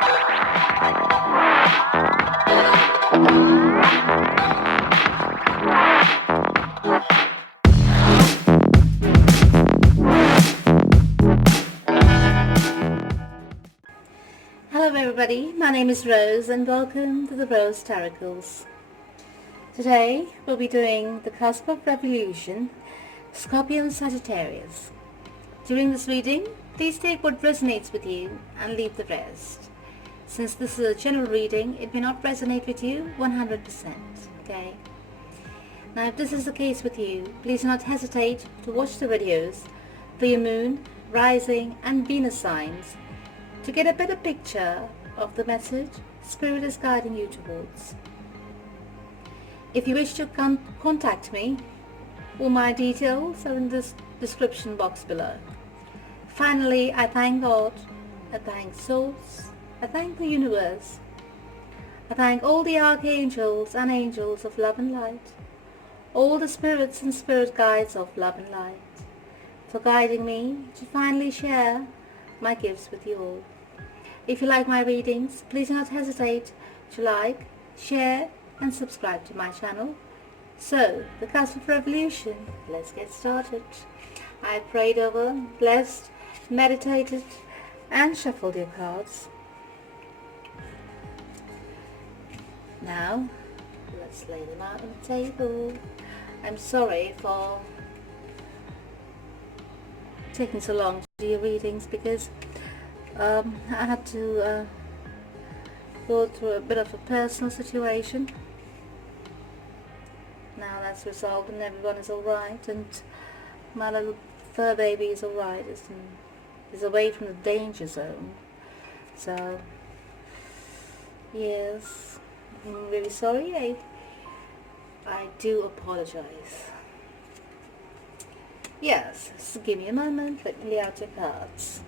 Hello everybody, my name is Rose and welcome to the Rose Tarocles. Today we'll be doing the cusp of revolution, Scorpio-Sagittarius. During this reading, please take what resonates with you and leave the rest. Since this is a general reading, it may not resonate with you 100%, okay? Now if this is the case with you, please do not hesitate to watch the videos for your moon, rising and Venus signs to get a better picture of the message Spirit is guiding you towards. If you wish to contact me, all my details are in this description box below. Finally, I thank God, I thank Source, I thank the universe, I thank all the archangels and angels of love and light, all the spirits and spirit guides of love and light, for guiding me to finally share my gifts with you all. If you like my readings, please do not hesitate to like, share and subscribe to my channel. So, the cusp of revolution, let's get started. I prayed over, blessed, meditated and shuffled your cards. Now, let's lay them out on the table. I'm sorry for taking so long to do your readings because I had to go through a bit of a personal situation. Now that's resolved and everyone is alright, and my little fur baby is alright, is away from the danger zone. So yes, I'm really sorry. I do apologize. Yes, so give me a moment, let me lay out your cards.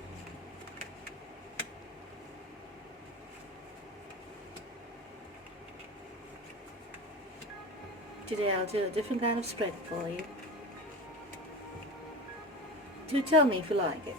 Today I'll do a different kind of spread for you. Do tell me if you like it.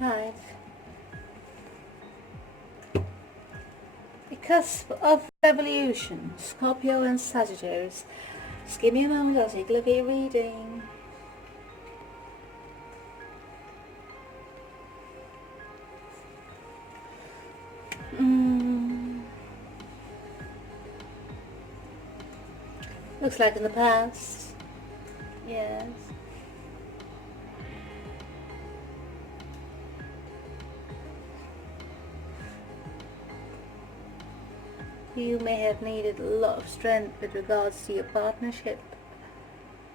Right. The cusp of revolution, Scorpio and Sagittarius. Just give me a moment, I'll take a look at your reading. Looks like in the past. Yes. You may have needed a lot of strength with regards to your partnership.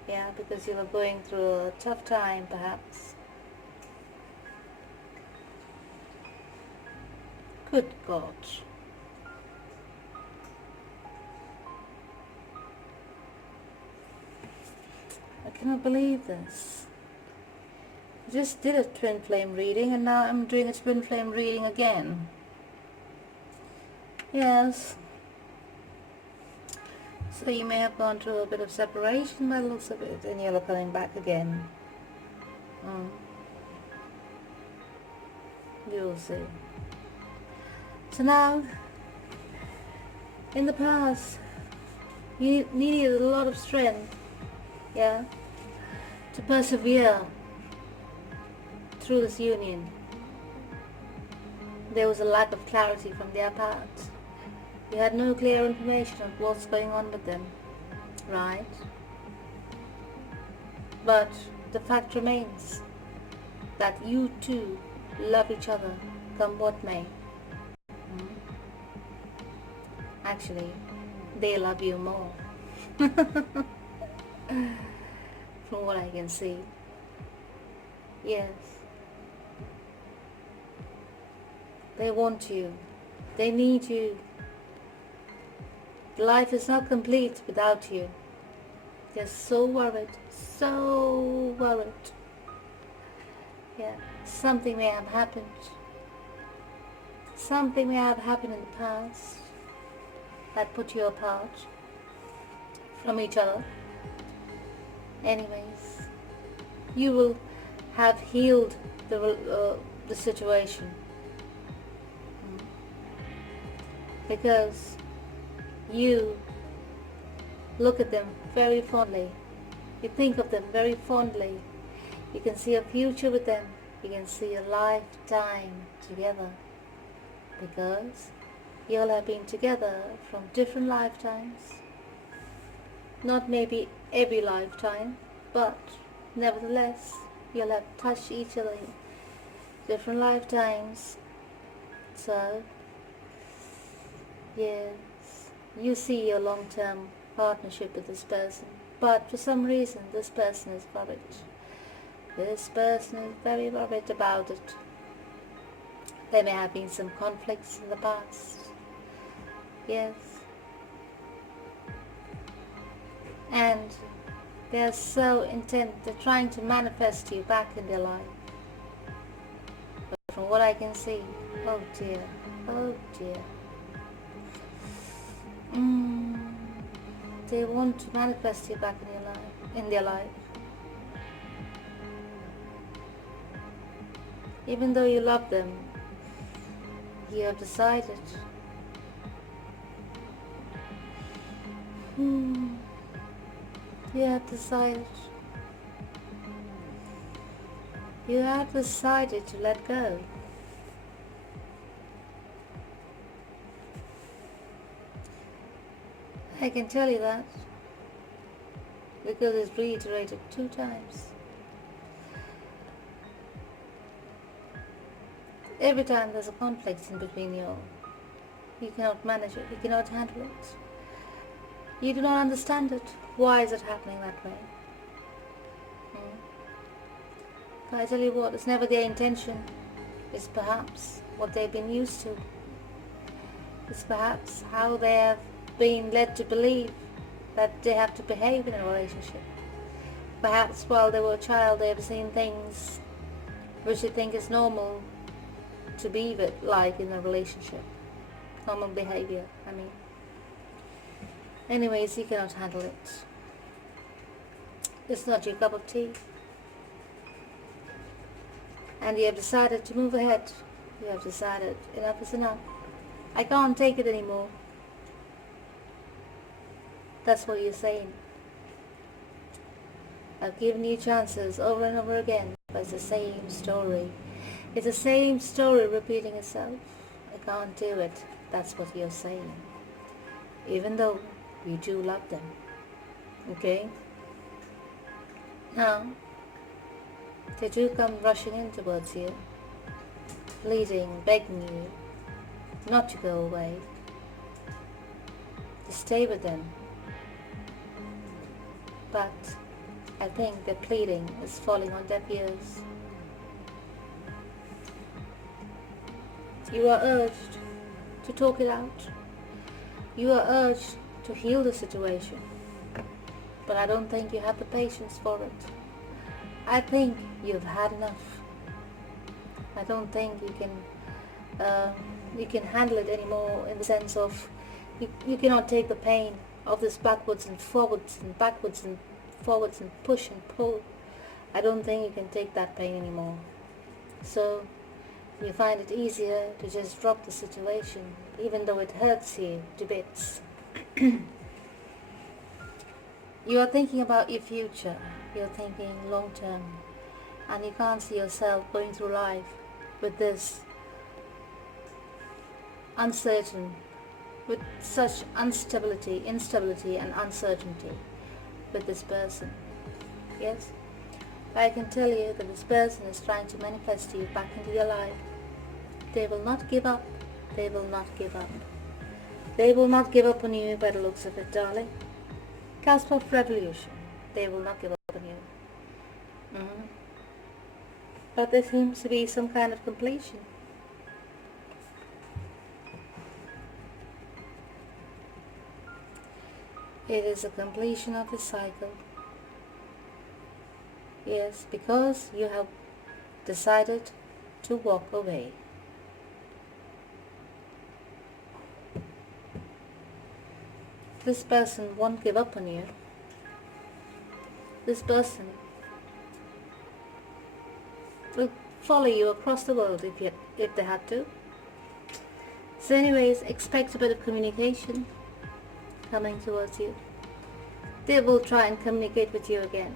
Yeah, because you were going through a tough time perhaps. Good God. I cannot believe this. I just did a twin flame reading and now I'm doing a twin flame reading again. Yes. So you may have gone through a bit of separation by the looks of it, and you're coming back again. You'll see. So now, in the past, you needed a lot of strength, yeah, to persevere through this union. There was a lack of clarity from their part. You had no clear information of what's going on with them, right? But the fact remains that you two love each other, come what may. Actually, they love you more. From what I can see. Yes. They want you. They need you. Life is not complete without you. They're so worried. So worried. Yeah. Something may have happened. Something may have happened in the past that put you apart from each other. Anyways, you will have healed the situation, because you look at them very fondly. You think of them very fondly. You can see a future with them. You can see a lifetime together, because you all have been together from different lifetimes. Not maybe every lifetime, but nevertheless, you'll have touched each other in different lifetimes. So, yes, you see your long-term partnership with this person, but for some reason this person is worried. This person is very worried about it. There may have been some conflicts in the past. Yes. And they're so intent, they're trying to manifest you back in their life. But from what I can see, oh dear, oh dear. They want to manifest you back in their life. Even though you love them, you have decided. You have decided. You have decided to let go. I can tell you that because it's reiterated 2 times. Every time there's a conflict in between you, you cannot manage it, you cannot handle it. You do not understand it. Why is it happening that way? But I tell you what, it's never their intention. It's perhaps what they've been used to. It's perhaps how they have been led to believe that they have to behave in a relationship. Perhaps while they were a child they have seen things which they think is normal to be like in a relationship. Normal behavior, I mean. Anyways, you cannot handle it. It's not your cup of tea. And you have decided to move ahead. You have decided enough is enough. I can't take it anymore. That's what you're saying. I've given you chances over and over again, but it's the same story. It's the same story repeating itself. I can't do it. That's what you're saying. Even though you do love them. Okay? Now, they do come rushing in towards you, pleading, begging you not to go away, to stay with them. But I think their pleading is falling on deaf ears. You are urged to talk it out. You are urged to heal the situation. But I don't think you have the patience for it. I think you've had enough. I don't think you can handle it anymore, in the sense of you cannot take the pain of this backwards and forwards and backwards and forwards and push and pull. I don't think you can take that pain anymore. So you find it easier to just drop the situation, even though it hurts you to bits. You are thinking about your future. You're thinking long term, and you can't see yourself going through life with this uncertain, with such instability and uncertainty with this person. Yes? I can tell you that this person is trying to manifest you back into your life. They will not give up. They will not give up. They will not give up on you by the looks of it, darling. Cusp of revolution. They will not give up on you. But there seems to be some kind of completion. It is a completion of the cycle. Yes, because you have decided to walk away. This person won't give up on you. This person will follow you across the world if they had to. So anyways, expect a bit of communication coming towards you. They will try and communicate with you again.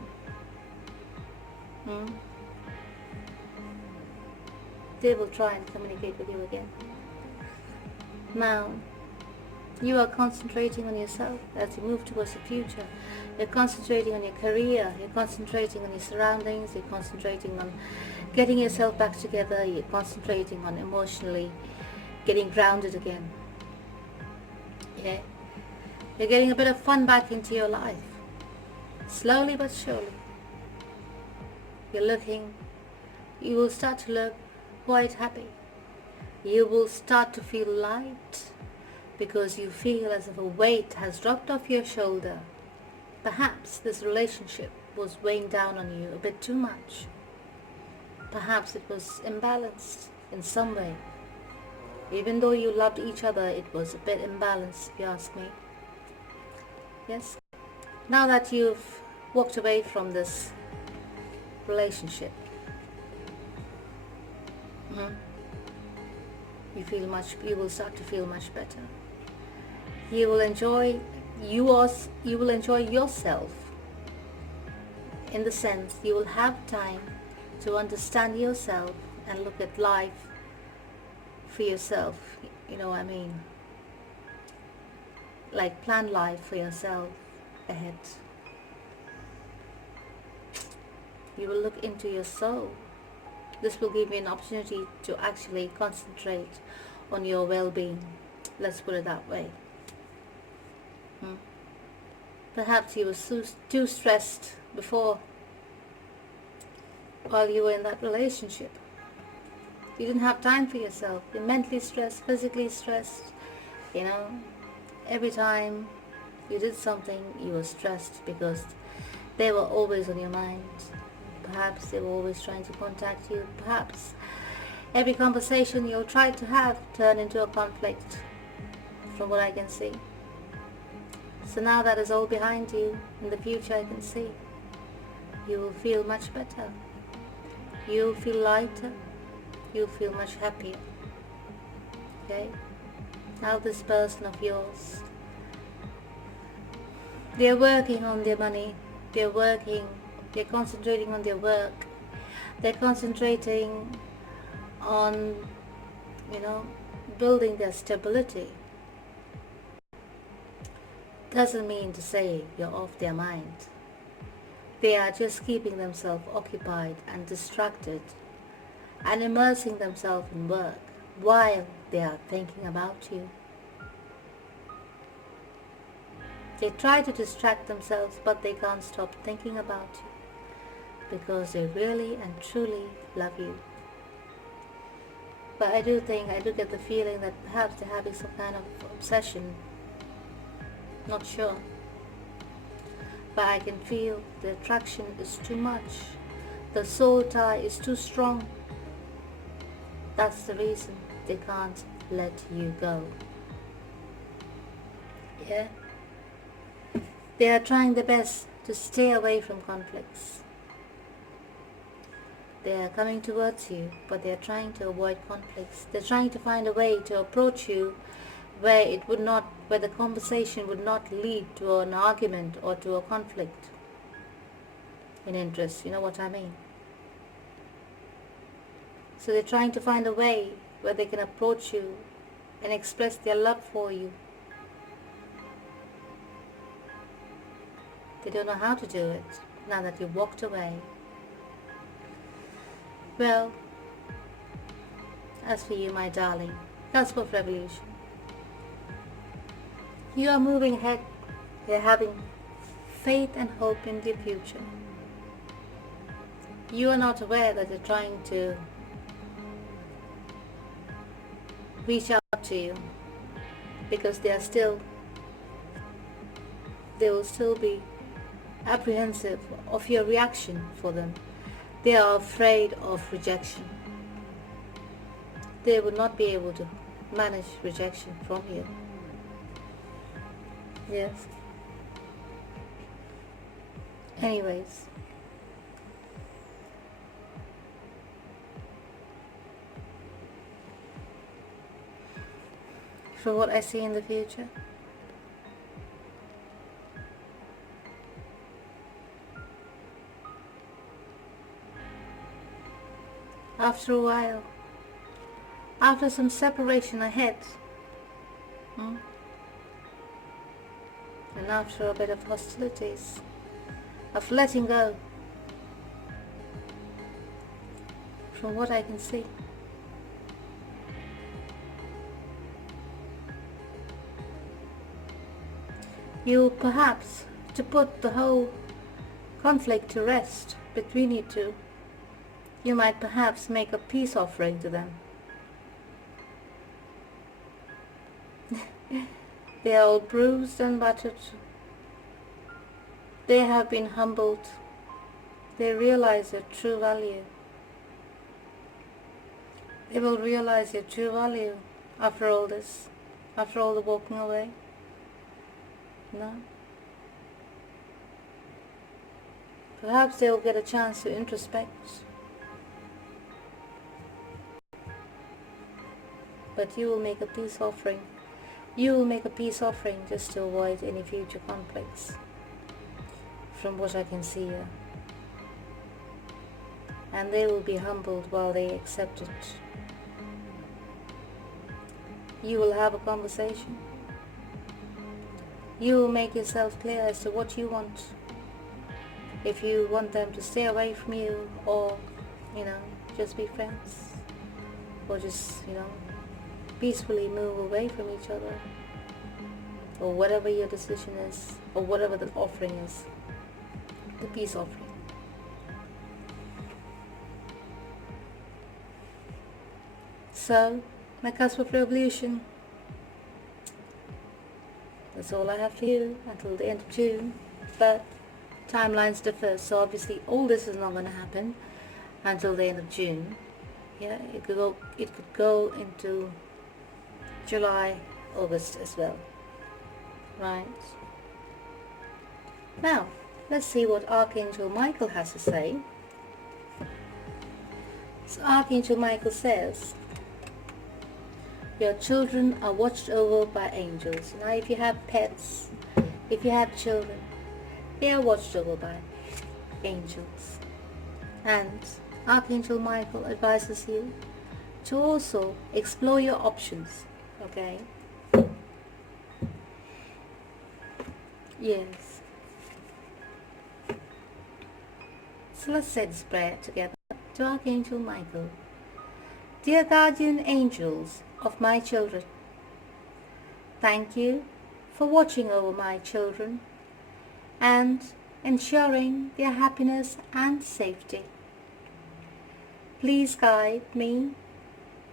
They will try and communicate with you again. Now, you are concentrating on yourself as you move towards the future. You're concentrating on your career, you're concentrating on your surroundings, you're concentrating on getting yourself back together, you're concentrating on emotionally getting grounded again. Yeah? You're getting a bit of fun back into your life. Slowly but surely. You will start to look quite happy. You will start to feel light because you feel as if a weight has dropped off your shoulder. Perhaps this relationship was weighing down on you a bit too much. Perhaps it was imbalanced in some way. Even though you loved each other, it was a bit imbalanced, if you ask me. Yes? Now that you've walked away from this relationship, you will start to feel much better. You will enjoy yourself, in the sense you will have time to understand yourself and look at life for yourself. You know what I mean? Like plan life for yourself ahead. You will look into your soul. This will give you an opportunity to actually concentrate on your well-being. Let's put it that way. Perhaps you were too stressed before while you were in that relationship. You didn't have time for yourself. You're mentally stressed, physically stressed. You know, every time you did something, you were stressed because they were always on your mind. Perhaps they were always trying to contact you. Perhaps every conversation you tried to have turned into a conflict, from what I can see. So now that is all behind you. In the future, I can see you will feel much better. You'll feel lighter. You'll feel much happier. Okay? Now this person of yours, they're working on their money. They're concentrating on their work. They're concentrating on, building their stability. Doesn't mean to say you're off their mind. They are just keeping themselves occupied and distracted and immersing themselves in work while they are thinking about you. They try to distract themselves, but they can't stop thinking about you because they really and truly love you. But I do get the feeling that perhaps they're having some kind of obsession. Not sure. But I can feel the attraction is too much. The soul tie is too strong. That's the reason they can't let you go. Yeah? They are trying their best to stay away from conflicts. They are coming towards you, but they are trying to avoid conflicts. They're trying to find a way to approach you where the conversation would not lead to an argument or to a conflict in interest. You know what I mean? So they're trying to find a way where they can approach you and express their love for you. They don't know how to do it now that you've walked away. Well, as for you, my darling, cusp of revolution. You are moving ahead. You're having faith and hope in the future. You are not aware that they're trying to reach out to you because they will still be apprehensive of your reaction for them. They are afraid of rejection. They would not be able to manage rejection from you. Yes. Anyways, for what I see in the future, after a while, after some separation ahead, and after a bit of hostilities, of letting go, from what I can see, you perhaps, to put the whole conflict to rest between you two, you might perhaps make a peace offering to them. They are all bruised and battered. They have been humbled. They realize their true value. They will realize their true value after all this, after all the walking away. No? Perhaps they'll get a chance to introspect. But you will make a peace offering. You will make a peace offering just to avoid any future conflicts, from what I can see here. And they will be humbled while they accept it. You will have a conversation. You will make yourself clear as to what you want. If you want them to stay away from you, or, just be friends, or just, peacefully move away from each other, or whatever your decision is, or whatever the offering is, the peace offering. So, my cusp of revolution, that's all I have for you until the end of June, but timelines differ, so obviously all this is not going to happen until the end of June. Yeah, it could go into July, August as well. Right. Now, let's see what Archangel Michael has to say. So Archangel Michael says, your children are watched over by angels. Now, if you have pets, if you have children, they are watched over by angels. And Archangel Michael advises you to also explore your options. Okay? Yes. So let's say this prayer together to Archangel Michael. Dear guardian angels of my children, thank you for watching over my children and ensuring their happiness and safety. Please guide me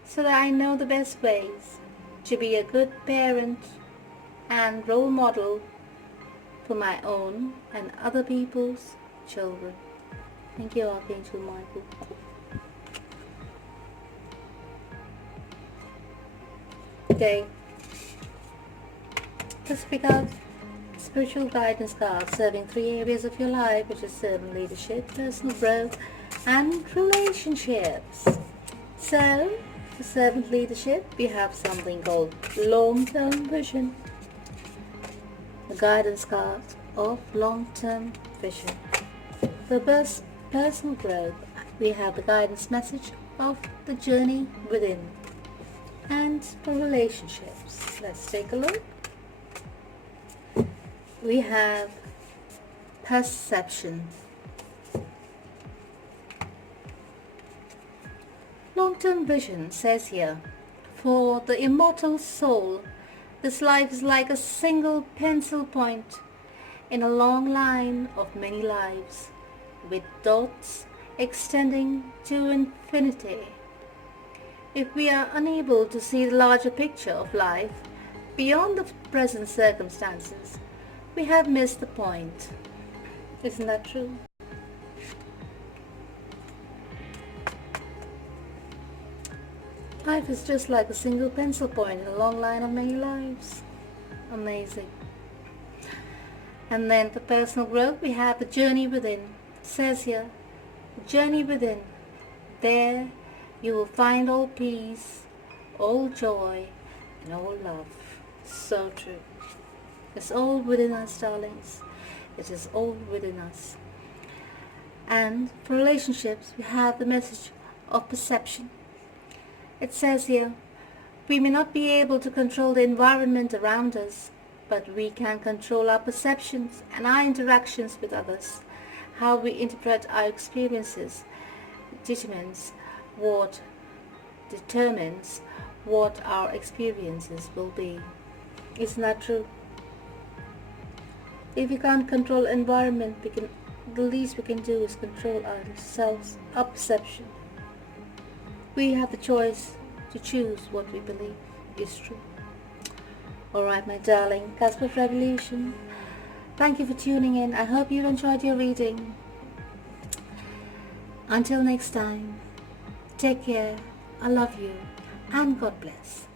so that I know the best ways to be a good parent and role model for my own and other people's children. Thank you, Archangel Michael. Okay, let's pick out spiritual guidance cards serving 3 areas of your life, which is servant leadership, personal growth, and relationships. So, for servant leadership, we have something called long-term vision. The guidance card of long-term vision. For personal growth, we have the guidance message of the journey within. And for relationships, let's take a look. We have perception. Long-term vision says here, for the immortal soul, this life is like a single pencil point in a long line of many lives, with dots extending to infinity. If we are unable to see the larger picture of life beyond the present circumstances, we have missed the point. Isn't that true? Life is just like a single pencil point in a long line of many lives. Amazing. And then for personal growth, we have the journey within. It says here, the journey within. There you will find all peace, all joy, and all love. So true. It's all within us, darlings. It is all within us. And for relationships, we have the message of perception. It says here, we may not be able to control the environment around us, but we can control our perceptions and our interactions with others. How we interpret our experiences determines what our experiences will be. Isn't that true? If we can't control environment, the least we can do is control ourselves, our perception. We have the choice to choose what we believe is true. Alright, my darling, Cusp of Revolution, thank you for tuning in. I hope you enjoyed your reading. Until next time, take care, I love you, and God bless.